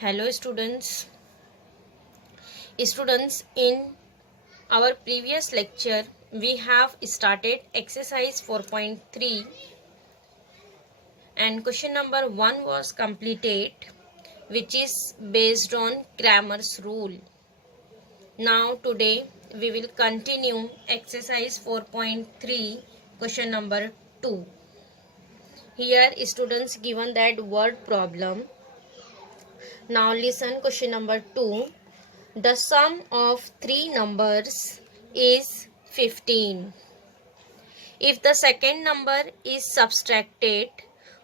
Hello students, in our previous lecture we have started exercise 4.3 and question number 1 was completed, which is based on Cramer's rule. Now today we will continue exercise 4.3 question number 2. Here students given that word problem. Now listen question number 2. The sum of three numbers is 15. If the second number is subtracted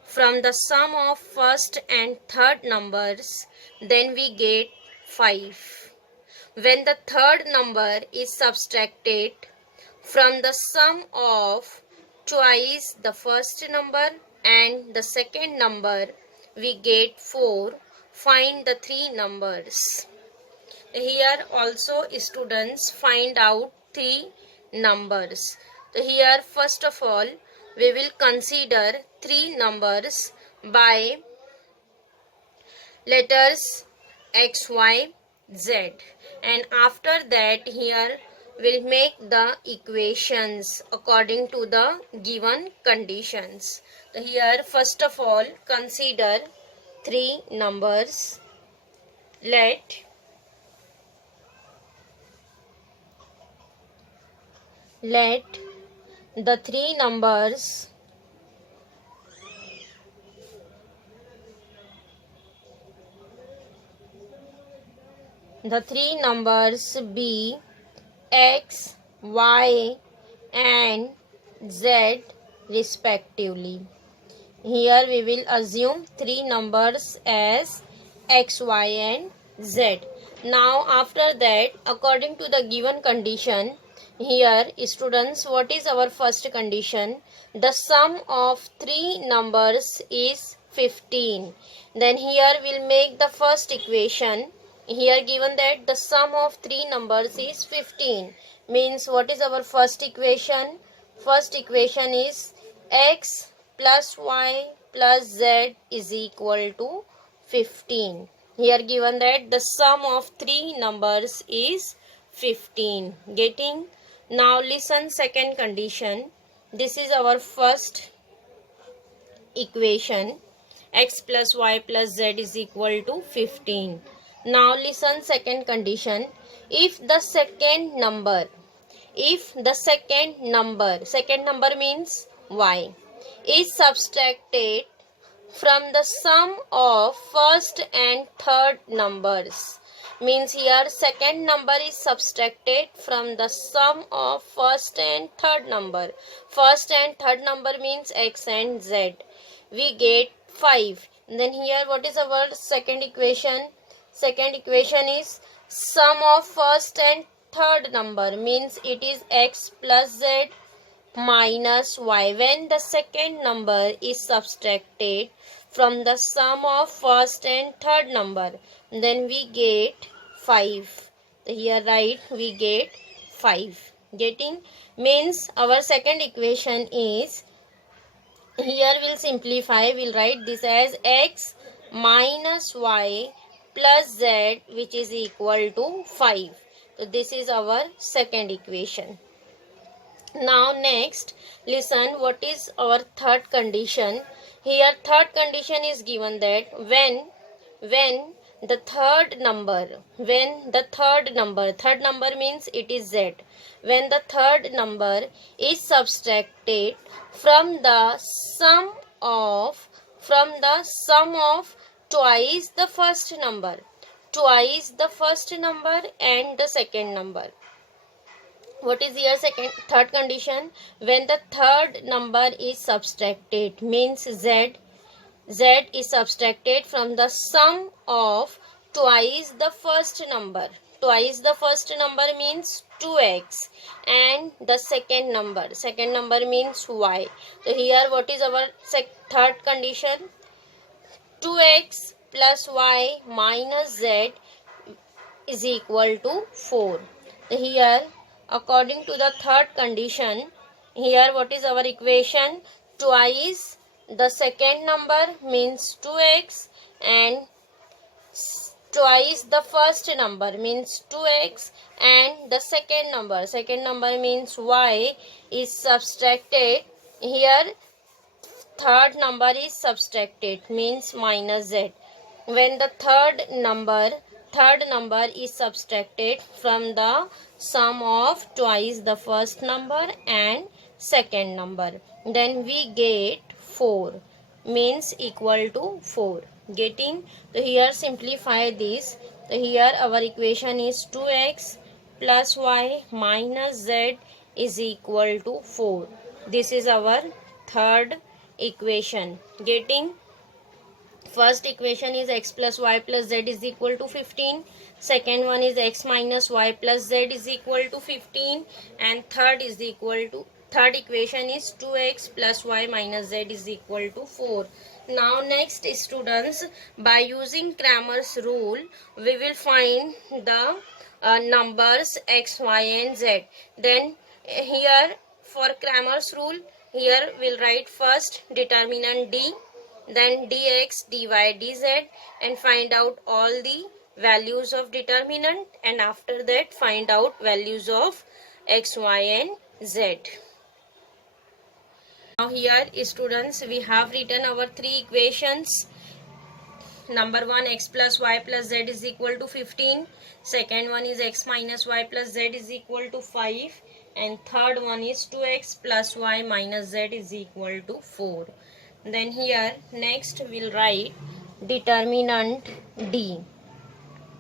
from the sum of first and third numbers, then we get 5. When the third number is subtracted from the sum of twice the first number and the second number, we get 4. Find the three numbers. Here also students find out three numbers. So here first of all we will consider three numbers by letters X, Y, Z, and after that here we'll make the equations according to the given conditions. So here first of all consider three numbers. Let the three numbers be X, Y and Z respectively. Here we will assume three numbers as X, Y and Z. Now after that, according to the given condition, here students, what is our first condition? The sum of three numbers is 15. Then here we'll make the first equation. Here given that the sum of three numbers is 15. Means what is our first equation? First equation is X plus Y plus Z is equal to 15. Here given that the sum of three numbers is 15. Getting? Now listen second condition. This is our first equation. X plus Y plus Z is equal to 15. Now listen second condition. If the second number means Y, is subtracted from the sum of first and third numbers, means here second number is subtracted from the sum of first and third number. First and third number means X and Z. We get 5. Then here what is our second equation? Second equation is sum of first and third number, means it is X plus Z minus Y. When the second number is subtracted from the sum of first and third number, then we get 5. Here write we get 5. Getting? Means our second equation is, here we'll simplify, we'll write this as X minus Y plus Z, which is equal to 5. So this is our second equation. Now next, listen what is our third condition. Here third condition is given that when the third number means it is Z. When the third number is subtracted from the sum of twice the first number and the second number. What is your third condition? When the third number is subtracted, means Z is subtracted from the sum of twice the first number. Twice the first number means 2x and the second number means Y. So here what is our third condition? 2x plus Y minus Z is equal to 4. So here according to the third condition, here what is our equation? Twice the second number means 2x and twice the first number means 2x, and the second number means y is subtracted. Here third number is subtracted means minus z. When the third number is subtracted from the sum of twice the first number and second number, then we get 4 means equal to 4. Getting? So here simplify this. So here our equation is 2x plus y minus z is equal to 4. This is our third equation. Getting? First equation is x plus y plus z is equal to 15. Second one is x minus y plus z is equal to 15. And third equation is 2x plus y minus z is equal to 4. Now next students, by using Cramer's rule, we will find the numbers x, y and z. Then here for Cramer's rule, here we'll write first determinant d, then dx, dy, dz, and find out all the values of determinant, and after that find out values of x, y and z. Now here students, we have written our three equations. Number 1, x plus y plus z is equal to 15. Second one is x minus y plus z is equal to 5. And third one is 2x plus y minus z is equal to 4. Then here next we'll write determinant d.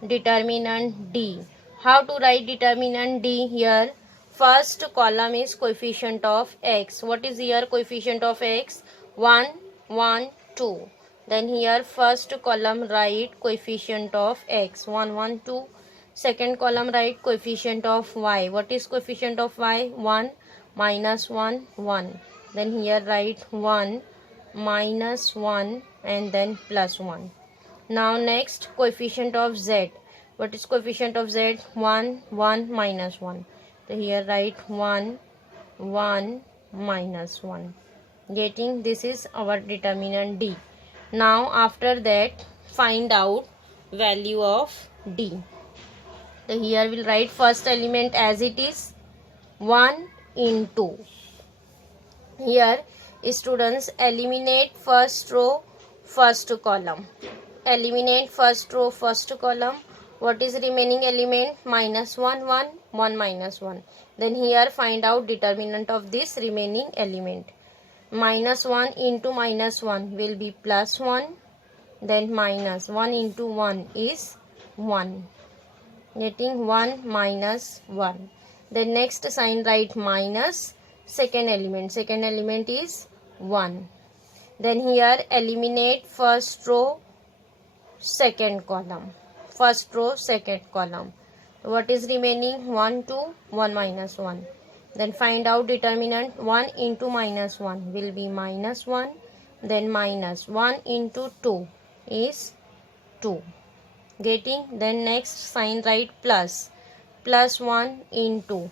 Determinant d. How to write determinant d? Here first column is coefficient of x. What is here coefficient of x? 1, 1, 2. Then here first column write coefficient of x 1, 1, 2. Second column write coefficient of y. What is coefficient of y? 1, minus 1, 1. Then here write 1, minus 1 and then plus 1. Now next coefficient of z. What is coefficient of z? 1, 1, minus 1. So here write 1, 1, minus 1. Getting? This is our determinant d. Now after that find out value of d. So here we'll write first element as it is 1 into. Here students eliminate first row, first column. Eliminate first row, first column. What is remaining element? Minus 1, 1, 1 minus 1. Then here find out determinant of this remaining element. Minus 1 into minus 1 will be plus 1. Then minus 1 into 1 is 1. Getting? 1 minus 1. Then next sign write minus second element. Second element is 1. Then here eliminate first row, second column. First row, second column. What is remaining? 1, 2, 1 minus 1. Then find out determinant. 1 into minus 1 will be minus 1. Then minus 1 into 2 is 2. Getting? Then next sign write plus. Plus 1 into.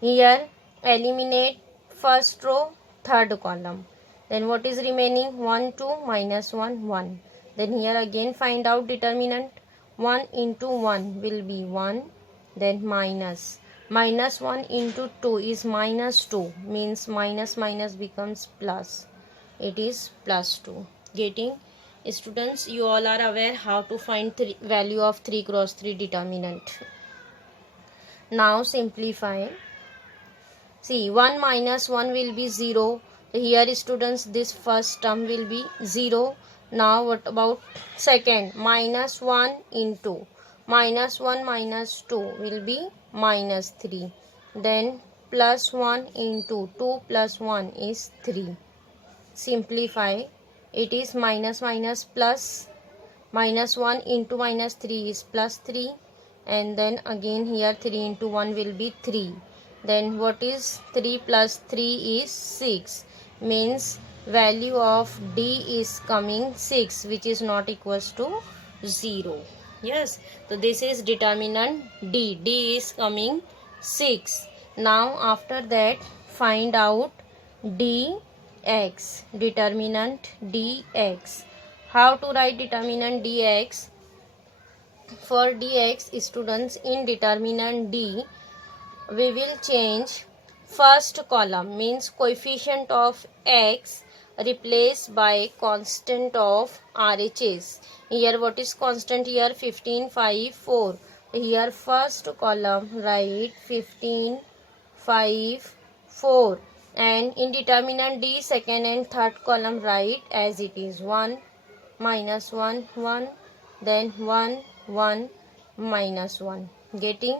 Here eliminate first row, third column. Then what is remaining? 1, 2, minus 1, 1. Then here again find out determinant. 1 into 1 will be 1. Then minus. Minus 1 into 2 is minus 2. Means minus minus becomes plus. It is plus 2. Getting? Students, you all are aware how to find value of 3 cross 3 determinant. Now simplify. See, 1 minus 1 will be 0. Here students, this first term will be 0. Now what about second? Minus 1 into. Minus 1 minus 2 will be minus 3. Then plus 1 into 2 plus 1 is 3. Simplify. It is minus minus plus. Minus 1 into minus 3 is plus 3. And then again here 3 into 1 will be 3. Then what is 3 plus 3 is 6. Means value of d is coming 6, which is not equals to 0. Yes. So this is determinant d. D is coming 6. Now after that find out dx. Determinant dx. How to write determinant dx? For dx, students, in determinant D, we will change first column, means coefficient of x replaced by constant of RHS. Here what is constant? Here 15, 5, 4. Here first column write 15, 5, 4, and in determinant D, second and third column write as it is: 1, minus 1, 1, then 1, 1, minus 1, getting,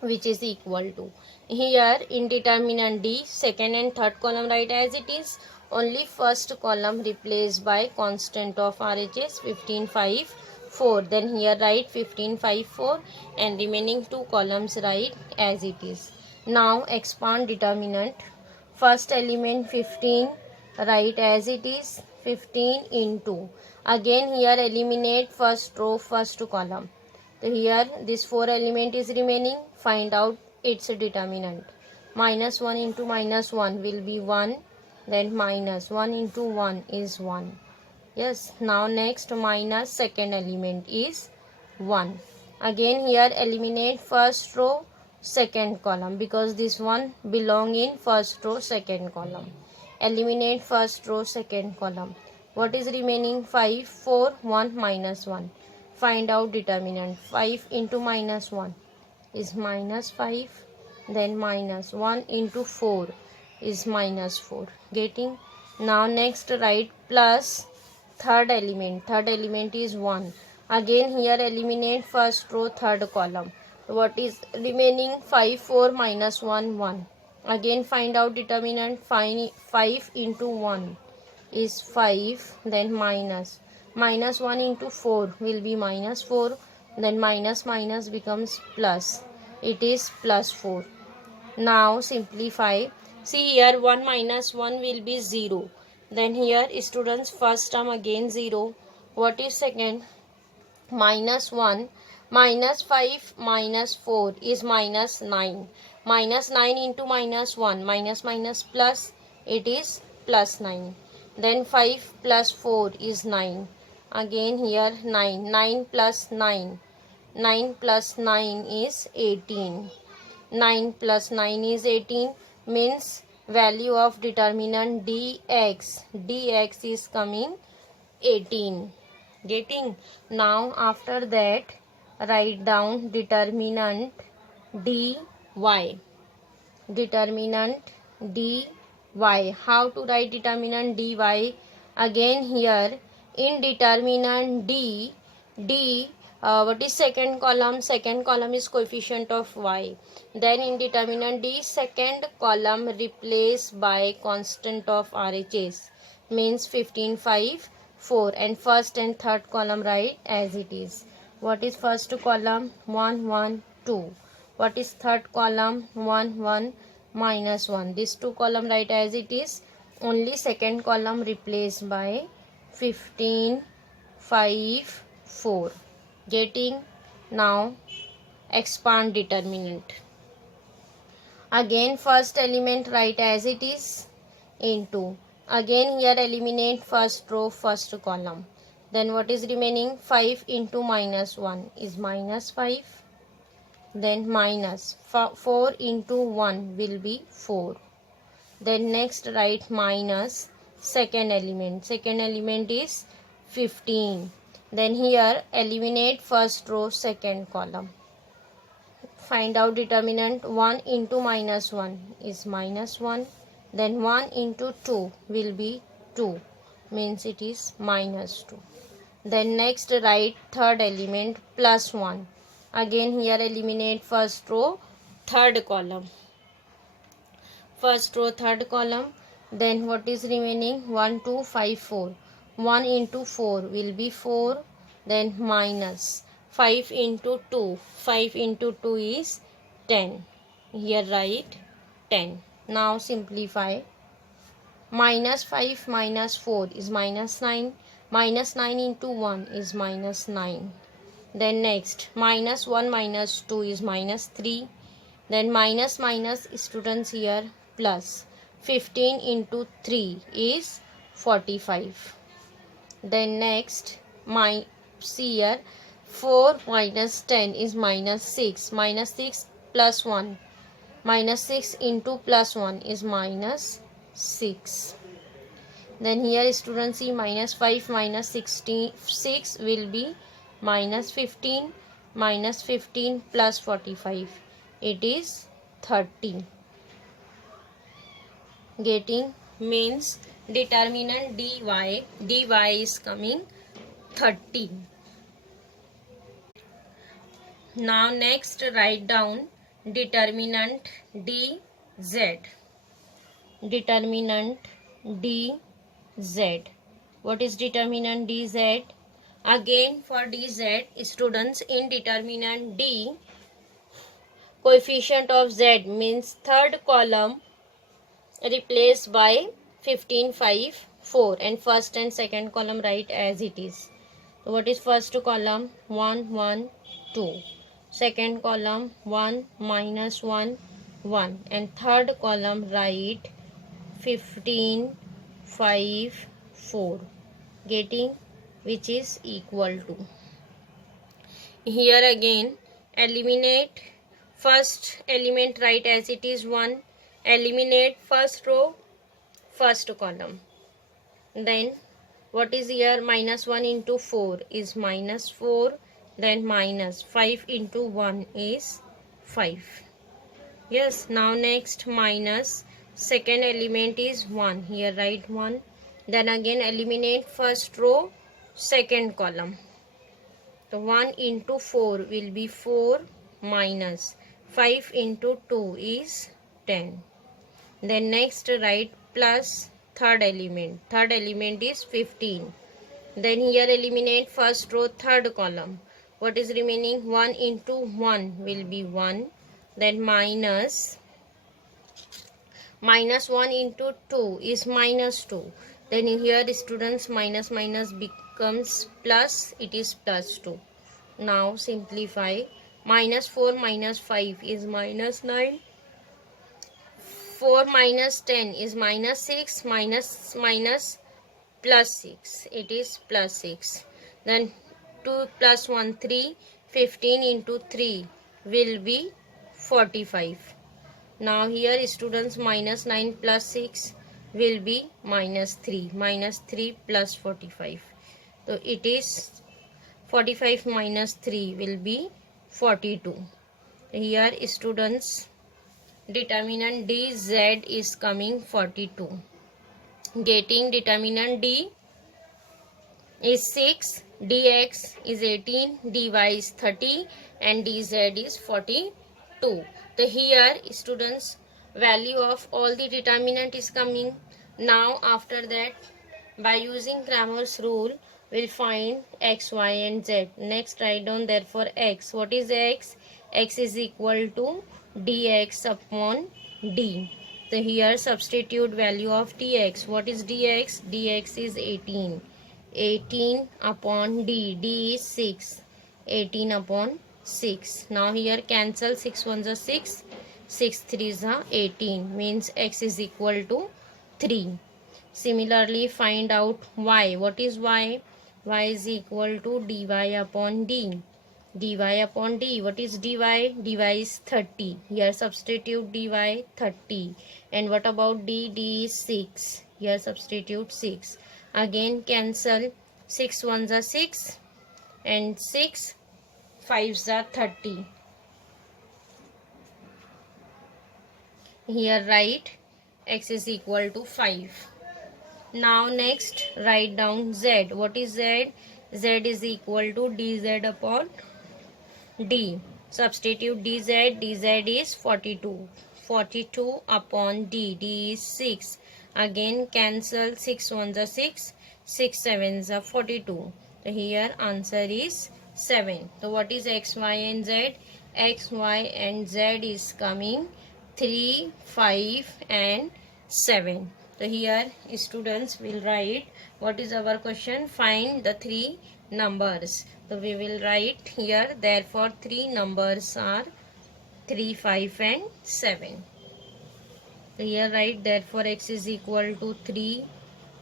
which is equal to, here in determinant D, second and third column write as it is, only first column replaced by constant of RHS 15, 5, 4. Then here write 15, 5, 4, and remaining two columns write as it is. Now expand determinant. First element 15 write as it is, 15 into, again here eliminate first row, first column. So here this 4 element is remaining, find out its determinant. Minus 1 into minus 1 will be 1, then minus 1 into 1 is 1. Yes, now next minus second element is 1. Again here eliminate first row, second column, because this one belong in first row, second column. Eliminate first row, second column. What is remaining? 5, 4, 1, minus 1. Find out determinant. 5 into minus 1 is minus 5. Then minus 1 into 4 is minus 4. Getting? Now next write plus third element. Third element is 1. Again here eliminate first row, third column. What is remaining? 5, 4, minus 1, 1. Again find out determinant. 5 into 1 is 5. Then minus 1 into 4 will be minus 4. Then minus becomes plus. It is plus 4. Now simplify. See here 1 minus 1 will be 0. Then here students first term again 0. What is second? Minus 1. Minus 5 minus 4 is minus 9. Minus 9 into minus 1. Minus plus. It is plus 9. Then 5 plus 4 is 9. Again here 9. 9 plus 9. 9 plus 9 is 18. 9 plus 9 is 18, means value of determinant dx. dx is coming 18. Getting? Now after that write down determinant dy. Determinant dy. How to write determinant dy? Again here in determinant d, what is second column? Second column is coefficient of y. Then in determinant D, second column replaced by constant of RHS, means 15, 5, 4, and first and third column write as it is. What is first column? 1, 1, 2. What is third column? 1, 1, minus 1. These two column write as it is. Only second column replaced by 15, 5, 4. Getting? Now expand determinant. Again first element write as it is, into, again here eliminate first row, first column. Then what is remaining? 5 into minus 1 is minus 5. Then minus 4 into 1 will be 4. Then next write minus second element. Second element is 15. Then here eliminate first row, second column. Find out determinant. 1 into minus 1 is minus 1. Then 1 into 2 will be 2, means it is minus 2. Then next write third element plus 1. Again here eliminate first row, third column. First row, third column. Then what is remaining? 1, 2, 5, 4. 1 into 4 will be 4. Then minus 5 into 2. 5 into 2 is 10. Here write 10. Now simplify. Minus 5 minus 4 is minus 9. Minus 9 into 1 is minus 9. Then next minus 1 minus 2 is minus 3. Then minus students here plus. 15 into 3 is 45. Then next see here, 4 minus 10 is minus 6. Minus 6 plus 1. Minus 6 into plus 1 is minus 6. Then here students see minus 5 minus 66 will be minus 15. Minus 15 plus 45. It is 30. Getting means determinant dy. dy is coming 30. Now next write down determinant dz. Determinant dz. What is determinant dz? Again for dz, students, in determinant d, coefficient of z means third column replaced by 15, 5, 4 and first and second column write as it is. So what is first column? 1, 1, 2. Second column 1, minus 1, 1 and third column write 15, 5, 4. Getting which is equal to. Here again eliminate first element write as it is 1. Eliminate first row, first column. Then what is here? Minus 1 into 4 is minus 4. Then minus 5 into 1 is 5. Yes, now next minus second element is 1. Here write 1. Then again eliminate first row, second column. So 1 into 4 will be 4 minus 5 into 2 is 10. Then next write plus third element. Third element is 15. Then here eliminate first row, third column. What is remaining? 1 into 1 will be 1. Then minus 1 into 2 is minus 2. Then here students minus minus becomes plus, it is plus 2. Now simplify. Minus 4 minus 5 is minus 9. 4 minus 10 is minus 6. Minus plus 6. It is plus 6. Then 2 plus 1, 3. 15 into 3 will be 45. Now here students minus 9 plus 6 will be minus 3. Minus 3 plus 45. So it is 45 minus 3 will be 42. Here students determinant dz is coming 42. Getting determinant d is 6, dx is 18, dy is 30 and dz is 42. So here students value of all the determinant is coming. Now after that by using Cramer's rule we'll find x, y and z. Next write down therefore x. What is x? X is equal to dx upon d. So here substitute value of dx. What is dx? Dx is 18. 18 upon d. D is 6. 18 upon 6. Now here cancel 6 ones are 6. 6 3s are 18. Means x is equal to 3. Similarly find out y. What is y? Y is equal to dy upon d. Dy upon d. What is dy? Dy is 30. Here substitute dy 30. And what about d? D is 6. Here substitute 6. Again cancel 6 ones are 6 and 6 5s are 30. Here write x is equal to 5. Now next write down z. What is z? Z is equal to dz upon d. Substitute dz. Dz is 42. 42 upon d. D is 6. Again cancel 6 ones are 6. 6 7s are 42. So here answer is 7. So what is x, y and z? X, y and z is coming 3, 5 and 7. So here students will write what is our question? Find the 3 numbers. So we will write here therefore 3 numbers are 3, 5 and 7. So here write therefore x is equal to 3,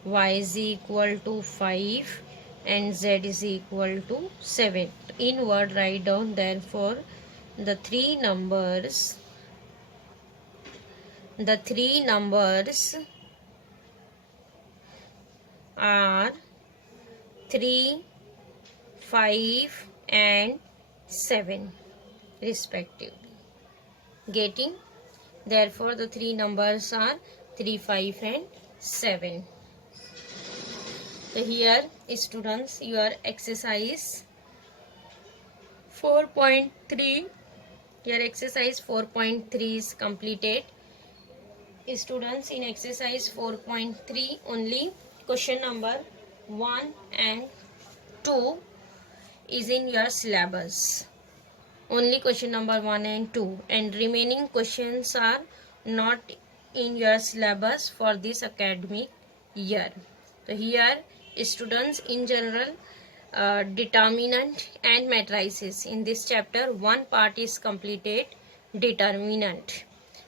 y is equal to 5 and z is equal to 7. In word write down therefore the three numbers are 3, 5 and 7 respectively. Getting? Therefore the three numbers are 3, 5 and 7. So here students, your exercise 4.3, your exercise 4.3 is completed. Students, in exercise 4.3 only question number 1 and 2 is in your syllabus. Only question number 1 and 2, and remaining questions are not in your syllabus for this academic year. So here students, in general, determinant and matrices. In this chapter one part is completed, determinant,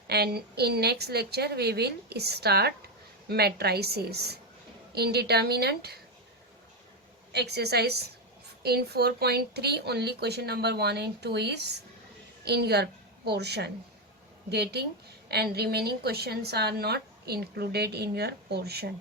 and in next lecture we will start matrices. In determinant exercise in 4.3 only question number 1 and 2 is in your portion. Getting? And remaining questions are not included in your portion.